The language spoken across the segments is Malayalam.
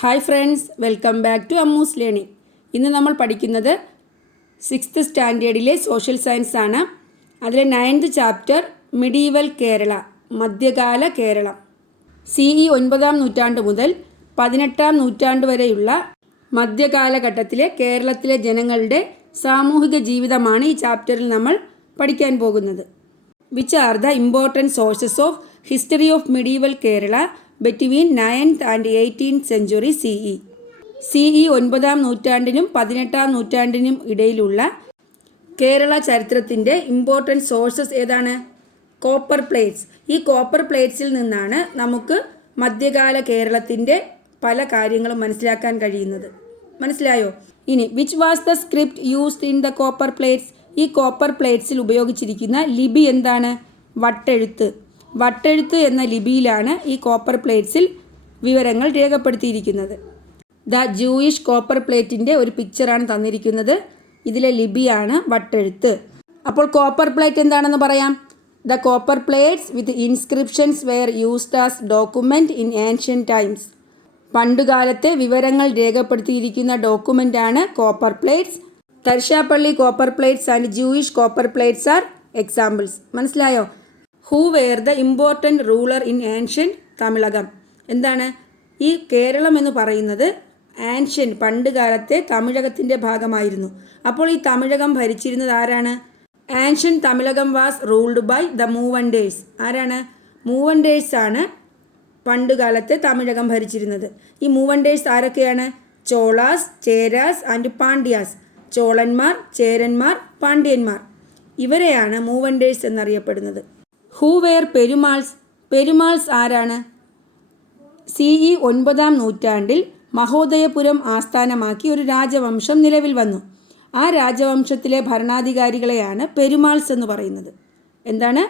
Hi friends, welcome back to Ammu's learning. ഇന്ന് നമ്മൾ പഠിക്കുന്നത് 6th സ്റ്റാൻഡേർഡിലെ സോഷ്യൽ സയൻസ് ആണ്. അതിലെ 9th ചാപ്റ്റർ മിഡീവൽ കേരള, മധ്യകാല കേരളം. CE 9ാം നൂറ്റാണ്ട് മുതൽ 18ാം നൂറ്റാണ്ട് വരെയുള്ള മധ്യകാലഘട്ടത്തിലെ കേരളത്തിലെ ജനങ്ങളുടെ സാമൂഹിക ജീവിതമാണ് ഈ ചാപ്റ്ററിൽ നമ്മൾ പഠിക്കാൻ പോകുന്നത്. Which are the important sources of history of medieval Kerala between 9th and 18th century CE. CE 9ാം നൂറ്റാണ്ടിനും 18ാം നൂറ്റാണ്ടിനും ഇടയിലുള്ള കേരള ചരിത്രത്തിൻ്റെ ഇമ്പോർട്ടൻറ്റ് സോഴ്സസ് ഏതാണ്? Copper plates. ഈ കോപ്പർ പ്ലേറ്റ്സിൽ നിന്നാണ് നമുക്ക് മധ്യകാല കേരളത്തിൻ്റെ പല കാര്യങ്ങളും മനസ്സിലാക്കാൻ കഴിയുന്നത്. മനസ്സിലായോ? ഇനി which was the script used in the copper plates? ഈ കോപ്പർ പ്ലേറ്റ്സിൽ ഉപയോഗിച്ചിരിക്കുന്ന ലിപി എന്താണ്? വട്ടെഴുത്ത്. വട്ടെഴുത്ത് എന്ന ലിപിയിലാണ് ഈ കോപ്പർ പ്ലേറ്റ്സിൽ വിവരങ്ങൾ രേഖപ്പെടുത്തിയിരിക്കുന്നത്. ദ ജൂയിഷ് കോപ്പർ പ്ലേറ്റിൻ്റെ ഒരു പിക്ചറാണ് തന്നിരിക്കുന്നത്. ഇതിലെ ലിപിയാണ് വട്ടെഴുത്ത്. അപ്പോൾ കോപ്പർ പ്ലേറ്റ് എന്താണെന്ന് പറയാം. The copper plates with inscriptions were used as document in ancient times. പണ്ടുകാലത്തെ വിവരങ്ങൾ രേഖപ്പെടുത്തിയിരിക്കുന്ന ഡോക്യുമെൻ്റാണ് copper plates. Tharisapalli copper plates and Jewish copper plates are examples. മനസ്സിലായോ? Who were the important ruler in ancient Tamilakam. എന്താണ് ഈ കേരളം എന്ന് പറയുന്നത്? ആൻഷ്യൻ, പണ്ട് കാലത്തെ തമിഴകത്തിൻ്റെ ഭാഗമായിരുന്നു. അപ്പോൾ ഈ തമിഴകം ഭരിച്ചിരുന്നത് ആരാണ്? Ancient Tamilakam was ruled by the Moovendars. ആരാണ്? മൂവൻഡേഴ്സ് ആണ് പണ്ടുകാലത്തെ തമിഴകം ഭരിച്ചിരുന്നത്. ഈ മൂവൻഡേഴ്സ് ആരൊക്കെയാണ്? ചോളാസ്, ചേരാസ് ആൻഡ് പാണ്ഡ്യാസ്. ചോളന്മാർ, ചേരന്മാർ, പാണ്ഡ്യന്മാർ, ഇവരെയാണ് മൂവൻഡേഴ്സ് എന്നറിയപ്പെടുന്നത്. Who wear Perumals. പെരുമാൾസ് ആരാണ്? CE 9ാം നൂറ്റാണ്ടിൽ മഹോദയപുരം ആസ്ഥാനമാക്കി ഒരു രാജവംശം നിലവിൽ വന്നു. ആ രാജവംശത്തിലെ ഭരണാധികാരികളെയാണ് പെരുമാൾസ് എന്ന് പറയുന്നത്. എന്താണ്?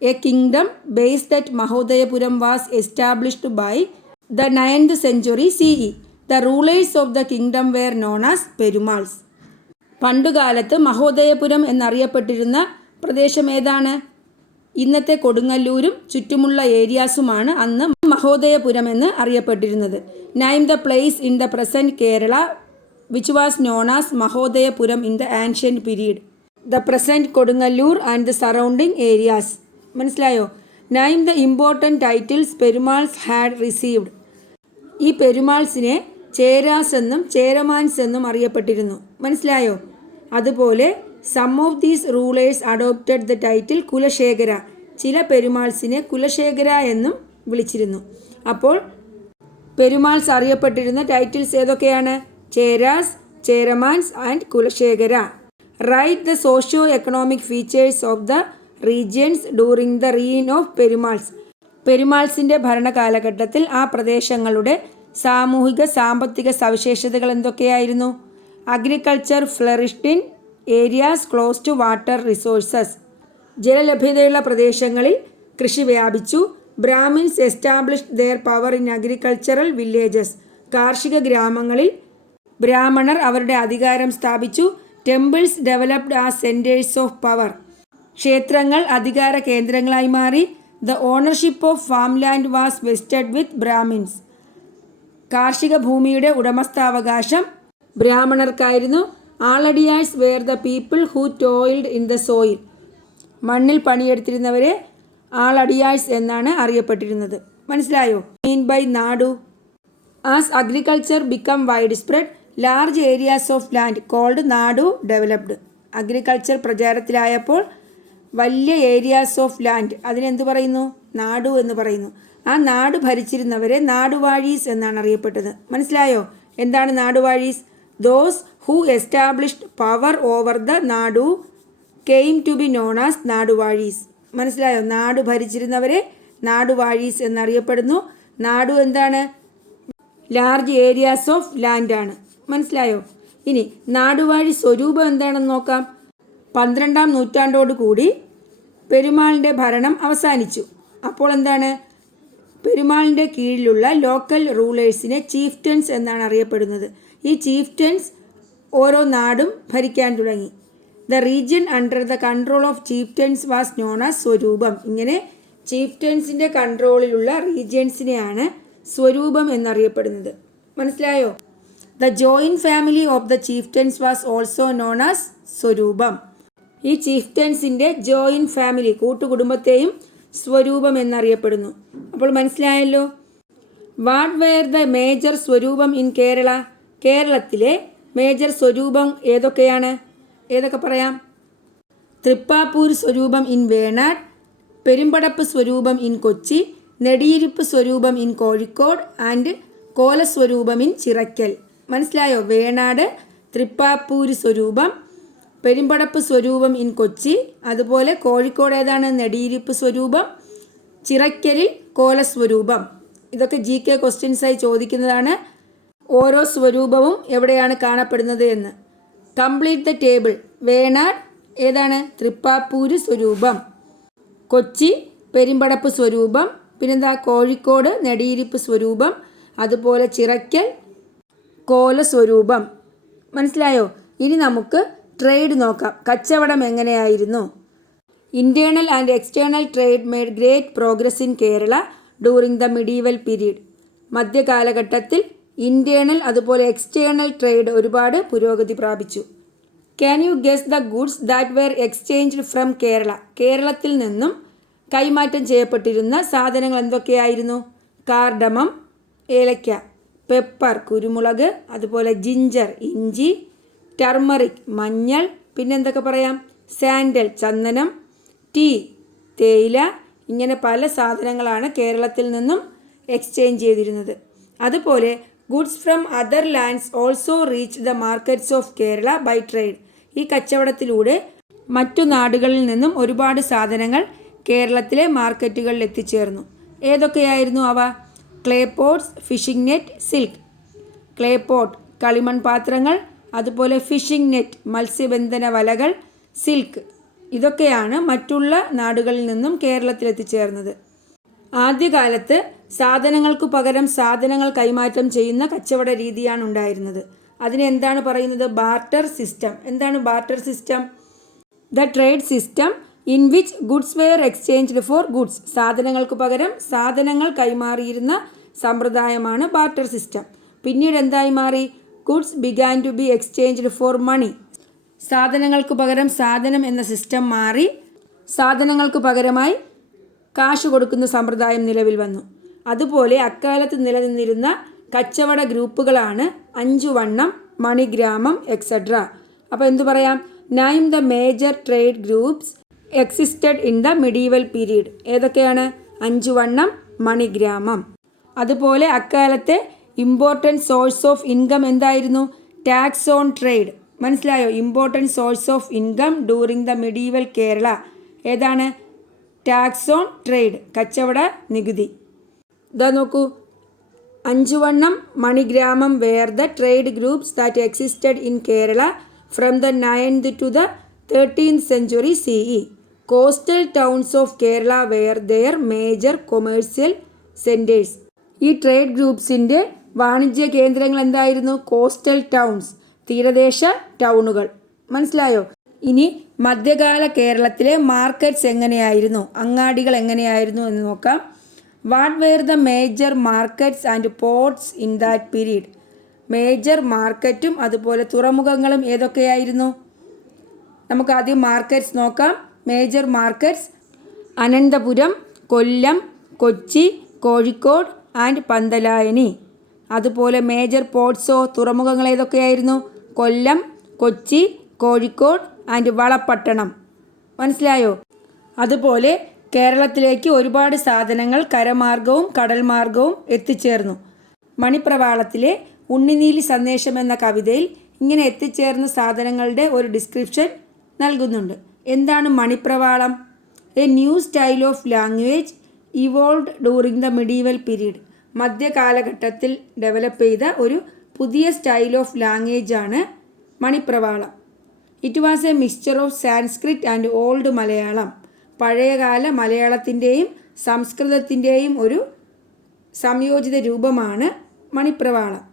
A kingdom based at Mahodayapuram was established by the 9th century CE. The rulers of the kingdom were known as Perumals. പണ്ടുകാലത്ത് മഹോദയപുരം എന്നറിയപ്പെട്ടിരുന്ന പ്രദേശം ഏതാണ്? ഇന്നത്തെ കൊടുങ്ങല്ലൂരും ചുറ്റുമുള്ള ഏരിയാസുമാണ് അന്ന് മഹോദയപുരം എന്ന് അറിയപ്പെട്ടിരുന്നത്. Name the place in the present Kerala which was known as Mahodayapuram in the ancient period. The present Kodungallur and the surrounding areas. മനസ്സിലായോ? Name the important titles Perumals had received. ഈ പെരുമാൾസിനെ ചേരാസ് എന്നും ചേരമാൻസ് എന്നും അറിയപ്പെട്ടിരുന്നു. മനസ്സിലായോ? അതുപോലെ some of these rulers adopted the title Kulasekhara. ചില പെരുമാൾസിനെ കുലശേഖര എന്നും വിളിച്ചിരുന്നു. അപ്പോൾ പെരുമാൾസ് അറിയപ്പെട്ടിരുന്ന ടൈറ്റിൽസ് ഏതൊക്കെയാണ്? Cheras, Cheramans and Kulasekhara. Write the socio economic features of the regions during the reign of Perumals. പെരുമാൾസിൻ്റെ ഭരണകാലഘട്ടത്തിൽ ആ പ്രദേശങ്ങളുടെ സാമൂഹിക സാമ്പത്തിക സവിശേഷതകൾ എന്തൊക്കെയായിരുന്നു? Agriculture flourished in areas close to water resources. ജലലഭ്യതയുള്ള പ്രദേശങ്ങളിൽ കൃഷി വ്യാപിച്ചു. Brahmins established their power in agricultural villages. കാർഷിക ഗ്രാമങ്ങളിൽ ബ്രാഹ്മണർ അവരുടെ അധികാരം സ്ഥാപിച്ചു. Temples developed as centres of power. ക്ഷേത്രങ്ങൾ അധികാര കേന്ദ്രങ്ങളായി മാറി. The ownership of farm land was vested with Brahmins. കാർഷിക ഭൂമിയുടെ ഉടമസ്ഥാവകാശം ബ്രാഹ്മണർക്കായിരുന്നു. Aladiyars were the people who toiled in the soil. മണ്ണിൽ പണിയെടുത്തിരുന്നവരെ ആളടിയാഴ്സ് എന്നാണ് അറിയപ്പെട്ടിരുന്നത്. മനസ്സിലായോ? Mean by nadu. As agriculture become widespread large areas of land called nadu developed. Agriculture പ്രചാരത്തിലായപ്പോൾ വലിയ ഏരിയാസ് ഓഫ് ലാൻഡ്, അതിനെന്ത് പറയുന്നു? നാടു എന്ന് പറയുന്നു. ആ നാട് ഭരിച്ചിരുന്നവരെ നാടുവാഴീസ് എന്നാണ് അറിയപ്പെട്ടത്. മനസ്സിലായോ? എന്താണ് നാടുവാഴീസ്? Those who established power over the Nadu came to be known as നാടുവാഴീസ്. മനസ്സിലായോ? നാട് ഭരിച്ചിരുന്നവരെ നാടുവാഴീസ് എന്നറിയപ്പെടുന്നു. നാടു എന്താണ്? ലാർജ് ഏരിയാസ് ഓഫ് ലാൻഡ് ആണ്. മനസ്സിലായോ? ഇനി നാടുവാഴി സ്വരൂപം എന്താണെന്ന് നോക്കാം. 12ാം നൂറ്റാണ്ടോടുകൂടി പെരുമാളിൻ്റെ ഭരണം അവസാനിച്ചു. അപ്പോൾ എന്താണ്? പെരുമാളിൻ്റെ കീഴിലുള്ള ലോക്കൽ റൂളേഴ്സിനെ ചീഫ്റ്റൻസ് എന്നാണ് അറിയപ്പെടുന്നത്. ഈ ചീഫ്റ്റൻസ് ഓരോ നാടും ഭരിക്കാൻ തുടങ്ങി. The region under the control of chieftains was known as swaroopam. ഇങ്ങനെ ചീഫ്റ്റൻസിൻ്റെ കൺട്രോളിലുള്ള റീജിയൻസിനെയാണ് സ്വരൂപം എന്നറിയപ്പെടുന്നത്. മനസ്സിലായോ? The joint family of the chieftains was also known as swaroopam. ഈ ചീഫ്റ്റൻസിൻ്റെ ജോയിൻറ്റ് ഫാമിലി കൂട്ടുകുടുംബത്തെയും സ്വരൂപം എന്നറിയപ്പെടുന്നു. അപ്പോൾ മനസ്സിലായല്ലോ. വാട്ട് വെയർ ദ മേജർ സ്വരൂപം ഇൻ കേരള? കേരളത്തിലെ മേജർ സ്വരൂപം ഏതൊക്കെ പറയാം? തൃപ്പാപ്പൂർ സ്വരൂപം ഇൻ വേണാട്, പെരുമ്പടപ്പ് സ്വരൂപം in Kochi, Nediyiruppu Swaroopam in Kozhikode and Kolaswaroopam in Chirakkal. മനസ്സിലായോ? വേണാട്, തൃപ്പാപ്പൂര് സ്വരൂപം, പെരുമ്പടപ്പ് സ്വരൂപം ഇൻ കൊച്ചി, അതുപോലെ കോഴിക്കോട് നെടിയിരുപ്പ് സ്വരൂപം, ചിറക്കലിൽ കോലസ്വരൂപം. ഇതൊക്കെ GK ക്വസ്റ്റ്യൻസായി ചോദിക്കുന്നതാണ്. ഓരോ സ്വരൂപവും എവിടെയാണ് കാണപ്പെടുന്നത് എന്ന്. Complete the table. Venad Thrippappur Swaroopam, Kochi Perumpadappu സ്വരൂപം, പിന്നെന്താ കോഴിക്കോട് നെടിയിരിപ്പ് സ്വരൂപം, അതുപോലെ ചിറക്കൽ കോലസ്വരൂപം. മനസ്സിലായോ? ഇനി നമുക്ക് ട്രേഡ് നോക്കാം. കച്ചവടം എങ്ങനെയായിരുന്നു? Internal and external trade made great progress in Kerala during the medieval period. മധ്യകാലഘട്ടത്തിൽ ഇന്റേണൽ അതുപോലെ എക്സ്റ്റേണൽ ട്രേഡ് ഒരുപാട് പുരോഗതി പ്രാപിച്ചു. Can you guess the goods that were exchanged from Kerala? കേരളത്തിൽ നിന്നും കൈമാറ്റം ചെയ്യപ്പെട്ടിരുന്ന സാധനങ്ങൾ എന്തൊക്കെയായിരുന്നു? കാർഡമം ഏലക്ക, പെപ്പർ കുരുമുളക്, അതുപോലെ ജിഞ്ചർ ഇഞ്ചി, ടർമറിക് മഞ്ഞൾ, പിന്നെന്തൊക്കെ പറയാം? സാൻഡൽ ചന്ദനം, ടീ തേയില, ഇങ്ങനെ പല സാധനങ്ങളാണ് കേരളത്തിൽ നിന്നും എക്സ്ചേഞ്ച് ചെയ്തിരുന്നത്. അതുപോലെ goods from other lands also reach the markets of Kerala by trade. ഈ കച്ചവടത്തിലൂടെ മറ്റു നാടുകളിൽ നിന്നും ഒരുപാട് സാധനങ്ങൾ കേരളത്തിലെ മാർക്കറ്റുകളിൽ എത്തിച്ചേർന്നു. ഏതൊക്കെയായിരുന്നു അവ? Clay pots, phishing net, silk. Clay pot കളിമൺ പാത്രങ്ങൾ, അതുപോലെ ഫിഷിംഗ് നെറ്റ് മത്സ്യബന്ധന വലകൾ, സിൽക്ക്, ഇതൊക്കെയാണ് മറ്റുള്ള നാടുകളിൽ നിന്നും കേരളത്തിൽ എത്തിച്ചേർന്നത്. ആദ്യകാലത്ത് സാധനങ്ങൾക്കു പകരം സാധനങ്ങൾ കൈമാറ്റം ചെയ്യുന്ന കച്ചവട രീതിയാണ് ഉണ്ടായിരുന്നത്. അതിനെ എന്താണ് പറയുന്നത്? Barter system. എന്താണ് barter system? The trade system in which goods were exchanged for goods. സാധനങ്ങൾക്ക് പകരം സാധനങ്ങൾ കൈമാറിയിരുന്ന സമ്പ്രദായമാണ് ബാർട്ടർ സിസ്റ്റം. പിന്നീട് എന്തായി മാറി? Goods began to be exchanged for money. സാധനങ്ങൾക്ക് പകരം സാധനം എന്ന സിസ്റ്റം മാറി സാധനങ്ങൾക്ക് പകരമായി കാശ് കൊടുക്കുന്ന സമ്പ്രദായം നിലവിൽ വന്നു. അതുപോലെ അക്കാലത്ത് നിലനിന്നിരുന്ന കച്ചവട ഗ്രൂപ്പുകളാണ് 5 വണ്ണം, മണിഗ്രാമം എക്സെട്ര. അപ്പോൾ എന്തു പറയാം? Name the major trade groups existed in the medieval period. ഏതൊക്കെയാണ്? 5 വണ്ണം, മണിഗ്രാമം. അതുപോലെ അക്കാലത്തെ ഇമ്പോർട്ടൻറ്റ് സോഴ്സ് ഓഫ് ഇൻകം എന്തായിരുന്നു? Tax on trade. മനസ്സിലായോ? Important source of income during the medieval Kerala ഏതാണ്? ടാക്സ് ഓൺ ട്രേഡ്, കച്ചവട നികുതി. ഇതാ നോക്കൂ, 5 വണ്ണം, Manigramam were the trade groups that existed in Kerala from the 9th to the 13th century CE. Coastal towns of Kerala were their major commercial centres. ഈ ട്രേഡ് ഗ്രൂപ്പ്സിൻ്റെ വാണിജ്യ കേന്ദ്രങ്ങൾ എന്തായിരുന്നു? കോസ്റ്റൽ ടൗൺസ്, തീരദേശ ടൗണുകൾ. മനസ്സിലായോ? ഇനി മധ്യകാല കേരളത്തിലെ മാർക്കറ്റ്സ് എങ്ങനെയായിരുന്നു, അങ്ങാടികൾ എങ്ങനെയായിരുന്നു എന്ന് നോക്കാം. What were the major markets and ports in that period. Major മാർക്കറ്റും അതുപോലെ തുറമുഖങ്ങളും ഏതൊക്കെയായിരുന്നു? നമുക്ക് ആദ്യം മാർക്കറ്റ്സ് നോക്കാം. Major markets Ananthapuram, Kollam, Kochi, Kozhikode and Pantalayani. അതുപോലെ മേജർ പോർട്ട്സോ തുറമുഖങ്ങൾ ഏതൊക്കെയായിരുന്നു? കൊല്ലം, കൊച്ചി, കോഴിക്കോട് ആൻഡ് വളപട്ടണം. മനസ്സിലായോ? അതുപോലെ കേരളത്തിലേക്ക് ഒരുപാട് സാധനങ്ങൾ കരമാർഗവും കടൽ മാർഗവും എത്തിച്ചേർന്നു. മണിപ്രവാളത്തിലെ ഉണ്ണിനീലി സന്ദേശം എന്ന കവിതയിൽ ഇങ്ങനെ എത്തിച്ചേർന്ന സാധനങ്ങളുടെ ഒരു ഡിസ്ക്രിപ്ഷൻ നൽകുന്നുണ്ട്. എന്താണ് Manipravalam? A new style of language evolved during the medieval period. മധ്യകാലഘട്ടത്തിൽ ഡെവലപ്പ് ചെയ്ത ഒരു പുതിയ സ്റ്റൈൽ ഓഫ് ലാംഗ്വേജ് ആണ് Manipravalam. It was a mixture of Sanskrit and old Malayalam. പഴയകാല മലയാളത്തിൻ്റെയും സംസ്കൃതത്തിൻ്റെയും ഒരു സംയോജിത രൂപമാണ് Manipravalam.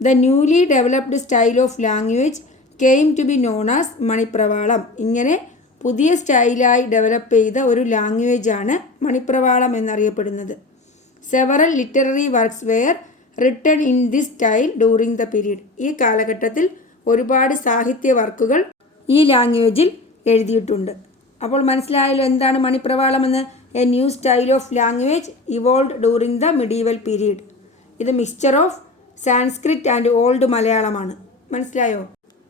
The newly developed style of language came to be known as Manipravalam. ഇങ്ങനെ പുതിയ സ്റ്റൈലായി ഡെവലപ്പ് ചെയ്ത ഒരു ലാംഗ്വേജാണ് മണിപ്രവാളം എന്നറിയപ്പെടുന്നത്. Several literary works were written in this style during the period. ഈ കാലഘട്ടത്തിൽ ഒരുപാട് സാഹിത്യ വർക്കുകൾ ഈ ലാംഗ്വേജിൽ എഴുതിയിട്ടുണ്ട്. അപ്പോൾ മനസ്സിലായല്ലോ എന്താണ് മണിപ്രവാളമെന്ന്. A new style of language evolved during the medieval period. ഇത് mixture of Sanskrit and old മലയാളമാണ്. മനസ്സിലായോ?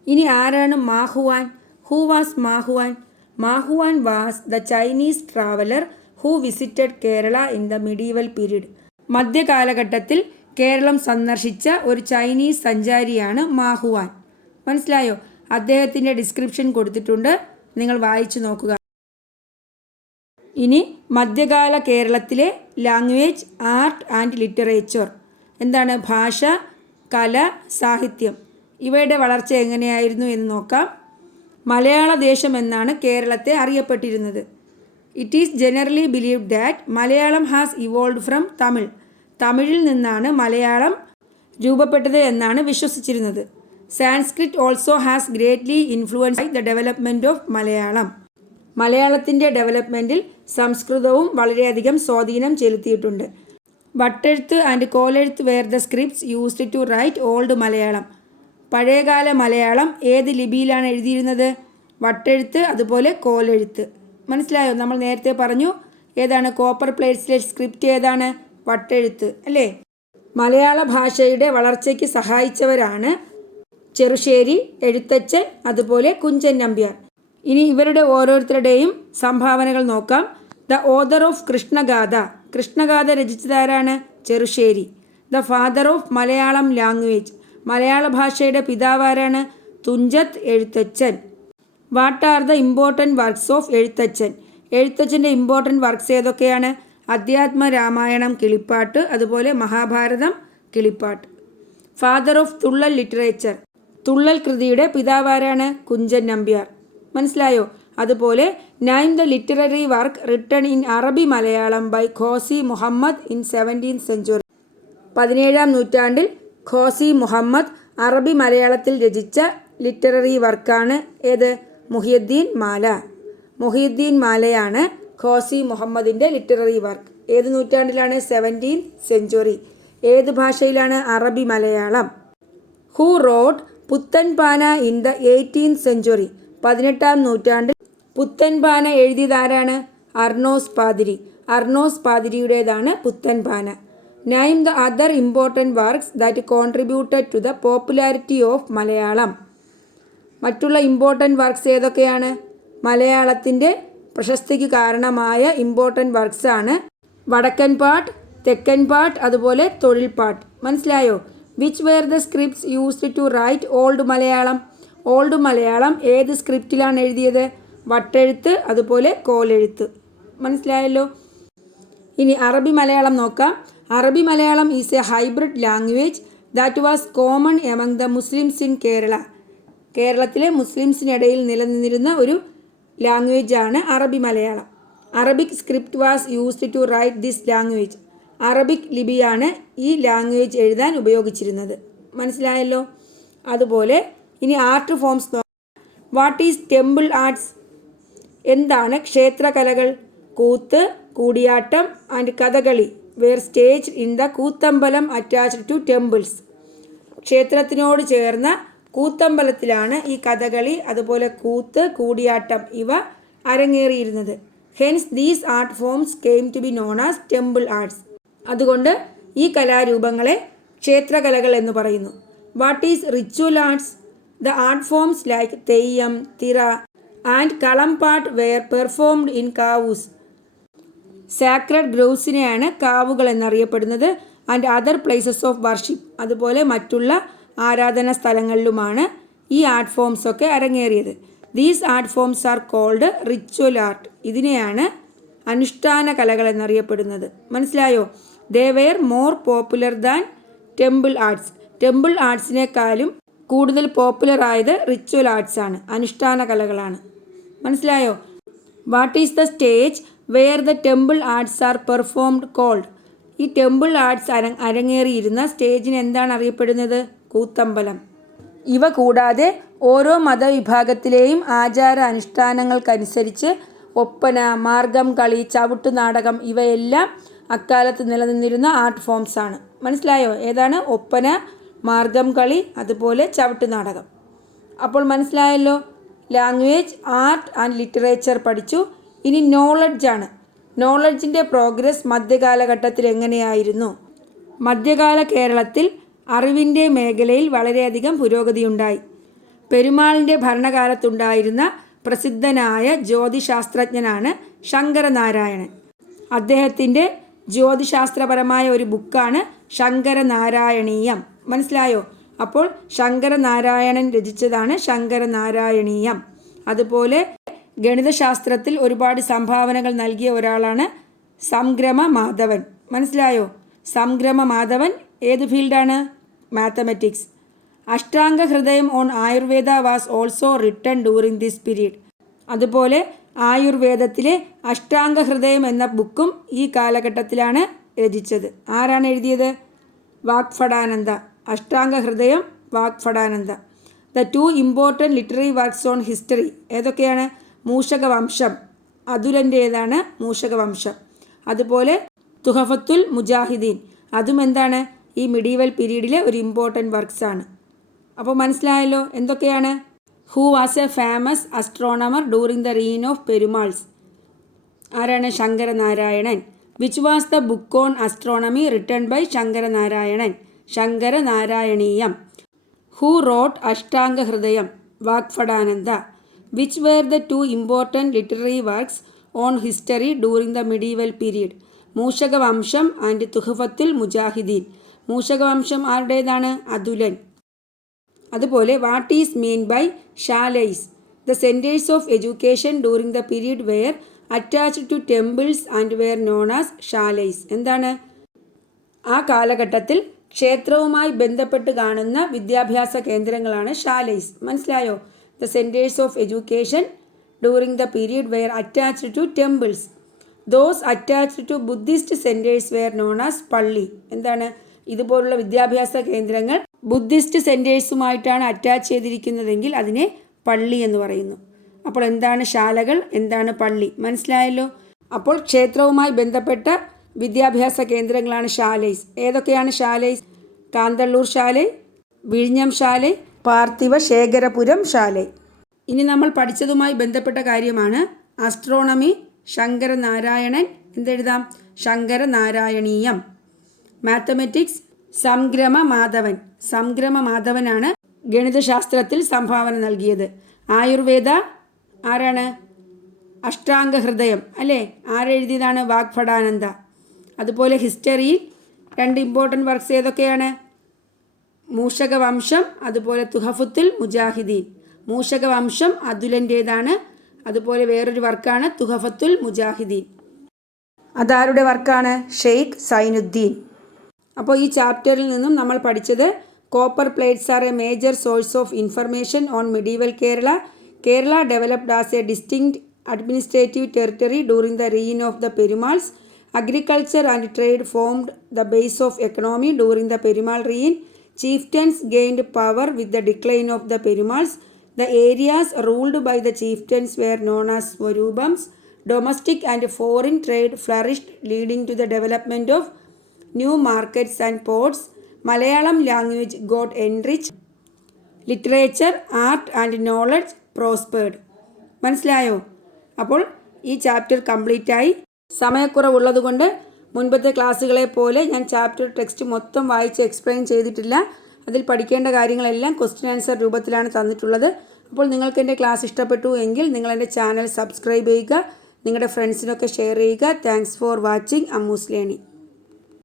ഇനി ആരാണ് Ma Huan? Who was Ma Huan? Ma Huan was the Chinese traveller who visited Kerala in the medieval period. മധ്യകാലഘട്ടത്തിൽ കേരളം സന്ദർശിച്ച ഒരു ചൈനീസ് സഞ്ചാരിയാണ് മാഹുവാൻ. മനസ്സിലായോ? അദ്ദേഹത്തിൻ്റെ ഡിസ്ക്രിപ്ഷൻ കൊടുത്തിട്ടുണ്ട്, നിങ്ങൾ വായിച്ചു നോക്കുക. ഇനി മധ്യകാല കേരളത്തിലെ ലാംഗ്വേജ്, ആർട്ട് ആൻഡ് ലിറ്ററേച്ചർ. എന്താണ്? ഭാഷ, കല, സാഹിത്യം. ഇവയുടെ വളർച്ച എങ്ങനെയായിരുന്നു എന്ന് നോക്കാം. മലയാള ദേശം എന്നാണ് കേരളത്തെ അറിയപ്പെട്ടിരുന്നത്. It is generally believed that Malayalam has evolved from Tamil. തമിഴിൽ നിന്നാണ് മലയാളം രൂപപ്പെട്ടത് എന്നാണ് വിശ്വസിച്ചിരുന്നത്. Sanskrit also has greatly influence the development of Malayalam. മലയാളത്തിൻ്റെ ഡെവലപ്മെൻറ്റിൽ സംസ്കൃതവും വളരെയധികം സ്വാധീനം ചെലുത്തിയിട്ടുണ്ട്. Vattezhuthu and Kolezhuthu were the scripts used to write old Malayalam. പഴയകാല മലയാളം ഏത് ലിപിയിലാണ് എഴുതിയിരുന്നത്? വട്ടെഴുത്ത്, അതുപോലെ കോലെഴുത്ത്. മനസ്സിലായോ? നമ്മൾ നേരത്തെ പറഞ്ഞു ഏതാണ് കോപ്പർ പ്ലേറ്റ്സിലെ സ്ക്രിപ്റ്റ് ഏതാണ്? വട്ടെഴുത്ത് അല്ലേ? മലയാള ഭാഷയുടെ വളർച്ചയ്ക്ക് സഹായിച്ചവരാണ് ചെറുശ്ശേരി, എഴുത്തച്ഛൻ, അതുപോലെ കുഞ്ചൻ നമ്പ്യാർ. ഇനി ഇവരുടെ ഓരോരുത്തരുടെയും സംഭാവനകൾ നോക്കാം. The author of Krishnagatha. Krishnagatha രചിച്ചതാരാണ്? Cherusseri. The father of Malayalam language. Malayala ഭാഷയുടെ പിതാവാരാണ്? Thunchath Ezhuthachan. What are the important works of Ezhuthachan? എഴുത്തച്ഛൻ്റെ ഇമ്പോർട്ടൻറ്റ് വർക്ക്സ് ഏതൊക്കെയാണ്? അധ്യാത്മ രാമായണം, കിളിപ്പാട്ട്, അതുപോലെ Mahabharatam, Kilippattu. Father of Thullal literature. Thullal കൃതിയുടെ പിതാവാരാണ്? കുഞ്ചൻ നമ്പ്യാർ. മനസ്സിലായോ? അതുപോലെ name the literary work written in Arabi Malayalam by Qazi Muhammad in 17th century. 17ാം നൂറ്റാണ്ടിൽ ഖോസി മുഹമ്മദ് അറബി മലയാളത്തിൽ രചിച്ച ലിറ്റററി വർക്കാണ് ഏത്? മുഹിയുദ്ദീൻ മാല. മുഹിയുദ്ദീൻ മാലയാണ് ഖോസി മുഹമ്മദിൻ്റെ ലിറ്റററി വർക്ക്. ഏത് നൂറ്റാണ്ടിലാണ്? 17th century. ഏത് ഭാഷയിലാണ്? Arabi Malayalam. Who wrote Puthenpana in the 18th century. 18ാം നൂറ്റാണ്ടിൽ പുത്തൻപാന എഴുതിയതാരാണ്? അർണോസ് പാതിരി. അർണോസ് പാതിരിയുടേതാണ് Puthenpana. Name the other important works that contributed to the popularity of Malayalam. മറ്റുള്ള ഇമ്പോർട്ടൻറ്റ് വർക്ക്സ് ഏതൊക്കെയാണ്? മലയാളത്തിൻ്റെ പ്രശസ്തിക്ക് കാരണമായ ഇമ്പോർട്ടൻറ്റ് വർക്ക്സ് ആണ് വടക്കൻ പാട്ട്, തെക്കൻ പാട്ട്, അതുപോലെ തൊഴിൽപ്പാട്ട്. മനസ്സിലായോ? Which were the scripts used to write old Malayalam. Old Malayalam ഏത് സ്ക്രിപ്റ്റിലാണ് എഴുതിയത്? വട്ടെഴുത്ത്, അതുപോലെ കോലെഴുത്ത്. മനസ്സിലായല്ലോ? ഇനി അറബി മലയാളം നോക്കാം. Arabi Malayalam is a hybrid language that was common among the Muslims in Kerala. കേരളത്തിലെ മുസ്ലിംസിനിടയിൽ നിലനിന്നിരുന്ന ഒരു ലാംഗ്വേജാണ് Arabi Malayalam. Arabic script was used to write this language. Arabic ലിപിയാണ് ഈ ലാംഗ്വേജ് എഴുതാൻ ഉപയോഗിച്ചിരുന്നത്. മനസ്സിലായല്ലോ? അതുപോലെ ഇനി ആർട്ട് ഫോംസ് നോക്കാം. What is temple arts? എന്താണ് ക്ഷേത്രകലകൾ? Koothu, Koodiyattam and Kathakali were stage in the Koothambalam attached to temples. ക്ഷേത്രത്തിനോട് ചേർന്ന കൂത്തമ്പലത്തിലാണ് ഈ കഥകളി, അതുപോലെ കൂത്ത്, കൂടിയാട്ടം ഇവ അരങ്ങേറിയിരുന്നത്. Hence these art forms came to be known as temple arts. അതുകൊണ്ട് ഈ കലാരൂപങ്ങളെ ക്ഷേത്രകലകൾ എന്ന് പറയുന്നു. What is ritual arts? The art forms like Theyyam, Thira and Kalampattu were performed in kavus. Sacred ഗ്രൂവ്സിനെയാണ് കാവുകൾ എന്നറിയപ്പെടുന്നത്. And other places of worship. അതുപോലെ മറ്റുള്ള ആരാധനാ സ്ഥലങ്ങളിലുമാണ് ഈ ആർട്ട് ഫോംസ് ഒക്കെ അരങ്ങേറിയത്. These art forms are called ritual art. ഇതിനെയാണ് അനുഷ്ഠാന കലകൾ എന്നറിയപ്പെടുന്നത്. മനസ്സിലായോ? They were more popular than temple arts. Temple ആർട്സിനേക്കാളും കൂടുതൽ പോപ്പുലർ ആയത് റിച്വൽ ആർട്സ് ആണ്, അനുഷ്ഠാന കലകളാണ്. മനസ്സിലായോ? What is the stage where the temple arts are performed called? ഈ ടെമ്പിൾ ആർട്സ് അരങ്ങേറിയിരുന്ന സ്റ്റേജിന് എന്താണ് അറിയപ്പെടുന്നത്? കൂത്തമ്പലം. ഇവ കൂടാതെ ഓരോ മതവിഭാഗത്തിലെയും ആചാര അനുഷ്ഠാനങ്ങൾക്കനുസരിച്ച് ഒപ്പന, മാർഗം കളി, ചവിട്ടുനാടകം ഇവയെല്ലാം അക്കാലത്ത് നിലനിന്നിരുന്ന ആർട്ട് ഫോംസ് ആണ്. മനസ്സിലായോ? ഏതാണ്? ഒപ്പന, മാർഗം കളി, അതുപോലെ ചവിട്ടുനാടകം. അപ്പോൾ മനസ്സിലായല്ലോ. ലാംഗ്വേജ്, ആർട്ട് ആൻഡ് ലിറ്ററേച്ചർ പഠിച്ചു. ഇനി നോളജാണ്. നോളജിൻ്റെ പ്രോഗ്രസ് മധ്യകാലഘട്ടത്തിൽ എങ്ങനെയായിരുന്നു? മധ്യകാല കേരളത്തിൽ അറിവിൻ്റെ മേഖലയിൽ വളരെയധികം പുരോഗതിയുണ്ടായി. പെരുമാളിൻ്റെ ഭരണകാലത്തുണ്ടായിരുന്ന പ്രസിദ്ധനായ ജ്യോതിശാസ്ത്രജ്ഞനാണ് ശങ്കരനാരായണൻ. അദ്ദേഹത്തിൻ്റെ ജ്യോതിശാസ്ത്രപരമായ ഒരു ബുക്കാണ് ശങ്കരനാരായണീയം. മനസ്സിലായോ? അപ്പോൾ ശങ്കരനാരായണൻ രചിച്ചതാണ് ശങ്കരനാരായണീയം. അതുപോലെ ഗണിതശാസ്ത്രത്തിൽ ഒരുപാട് സംഭാവനകൾ നൽകിയ ഒരാളാണ് സംഗ്രമ മാധവൻ. മനസ്സിലായോ? സംഗ്രമ മാധവൻ ഏത് ഫീൽഡാണ്? മാത്തമാറ്റിക്സ്. അഷ്ടാംഗ ഹൃദയം on Ayurveda was also written during this period. അതുപോലെ ആയുർവേദത്തിലെ അഷ്ടാംഗ ഹൃദയം എന്ന ബുക്കും ഈ കാലഘട്ടത്തിലാണ് രചിച്ചത്. ആരാണ് എഴുതിയത്? Vagbhatananda. Ashtanga Hridayam Vagbhatananda. The 2 important literary works on history ഏതൊക്കെയാണ്? മൂഷകവംശം, അതുലൻ്റേതാണ് മൂഷകവംശം. അതുപോലെ തുഹഫത്തുൽ മുജാഹിദീൻ, അതും എന്താണ്? ഈ മിഡീവൽ പീരീഡിലെ ഒരു ഇമ്പോർട്ടൻറ്റ് വർക്ക്സ് ആണ്. അപ്പോൾ മനസ്സിലായല്ലോ എന്തൊക്കെയാണ്? Who was a famous astronomer during the reign of Perumals? ആരാണ്? Sankaranarayanan. Which was the book on astronomy written by Sankaranarayanan? Sankaranarayaniyam. Who wrote Ashtanga Hridayam? Vagbhatananda. Which were the 2 important literary works on history during the medieval period? Mushakavamsham and Tuhfatul Mujahideen. Mushakavamsham ആരുടേതാണ്? അതുലൻ. അതുപോലെ what is mean by Salais? The centres of education during the period were attached to temples and wear known as Salais. എന്താണ്? ആ കാലഘട്ടത്തിൽ ക്ഷേത്രവുമായി ബന്ധപ്പെട്ട് കാണുന്ന വിദ്യാഭ്യാസ കേന്ദ്രങ്ങളാണ് ഷാലൈസ്. മനസ്സിലായോ? The centres of education during the period were attached to temples. Those attached to Buddhist centres were known as palli. എന്താണ്? ഇതുപോലുള്ള വിദ്യാഭ്യാസ കേന്ദ്രങ്ങൾ ബുദ്ധിസ്റ്റ് സെൻറ്റേഴ്സുമായിട്ടാണ് അറ്റാച്ച് ചെയ്തിരിക്കുന്നതെങ്കിൽ അതിനെ പള്ളി എന്ന് പറയുന്നു. അപ്പോൾ എന്താണ് ശാലകൾ? എന്താണ് പള്ളി? മനസ്സിലായല്ലോ. അപ്പോൾ ക്ഷേത്രവുമായി ബന്ധപ്പെട്ട വിദ്യാഭ്യാസ കേന്ദ്രങ്ങളാണ് ഷാലൈസ്. ഏതൊക്കെയാണ് ഷാലൈസ്? കാന്തള്ളൂർ ശാലൈ, വിഴിഞ്ഞം ശാലൈ, പാർത്ഥിവ ശേഖരപുരം ശാലൈ. ഇനി നമ്മൾ പഠിച്ചതുമായി ബന്ധപ്പെട്ട കാര്യമാണ് ആസ്ട്രോണമി. ശങ്കരനാരായണൻ എന്തെഴുതാം? ശങ്കരനാരായണീയം. മാത്തമാറ്റിക്സ് സംഗ്രമ മാധവൻ. സംഗ്രമ മാധവനാണ് ഗണിതശാസ്ത്രത്തിൽ സംഭാവന നൽകിയത്. ആയുർവേദ ആരാണ്? അഷ്ടാംഗ ഹൃദയം അല്ലേ? ആരെഴുതിയതാണ്? വാഗ്ഭടാനന്ദ. അതുപോലെ ഹിസ്റ്ററിയിൽ 2 ഇമ്പോർട്ടൻറ്റ് വർക്ക്സ് ഏതൊക്കെയാണ്? മൂഷകവംശം, അതുപോലെ തുഹഫത്തുൽ മുജാഹിദീൻ. മൂഷകവംശം അതുലൻ്റേതാണ്. അതുപോലെ വേറൊരു വർക്കാണ് തുഹഫത്തുൽ മുജാഹിദീൻ. അതാരുടെ വർക്കാണ്? ഷെയ്ഖ് സൈനുദ്ദീൻ. അപ്പോൾ ഈ ചാപ്റ്ററിൽ നിന്നും നമ്മൾ പഠിച്ചത് copper plates R A major source of information on medieval Kerala. Kerala developed as A distinct administrative territory during the reign of the Perumals. Agriculture and trade formed the base of economy during the Perumal reign. Chieftains gained power with the decline of the Perumals. The areas ruled by the chieftains were known as Swarubams. Domestic and foreign trade flourished, leading to the development of new markets and ports. Malayalam language got enriched. Literature, art and knowledge prospered. മനസ്സിലായോ? അപ്പോൾ ഈ ചാപ്റ്റർ കംപ്ലീറ്റ് ആയി. സമയക്കുറവുള്ളതുകൊണ്ട് മുൻപത്തെ ക്ലാസ്സുകളെ പോലെ ഞാൻ ചാപ്റ്റർ ടെക്സ്റ്റ് മൊത്തം വായിച്ച് എക്സ്പ്ലെയിൻ ചെയ്തിട്ടില്ല. അതിൽ പഠിക്കേണ്ട കാര്യങ്ങളെല്ലാം ക്വസ്റ്റ്യൻ ആൻസർ രൂപത്തിലാണ് തന്നിട്ടുള്ളത്. അപ്പോൾ നിങ്ങൾക്ക് എൻ്റെ ക്ലാസ് ഇഷ്ടപ്പെട്ടു എങ്കിൽ നിങ്ങൾ എൻ്റെ ചാനൽ സബ്സ്ക്രൈബ് ചെയ്യുക, നിങ്ങളുടെ ഫ്രണ്ട്സിനൊക്കെ ഷെയർ ചെയ്യുക. Thanks for watching Ammu's learning.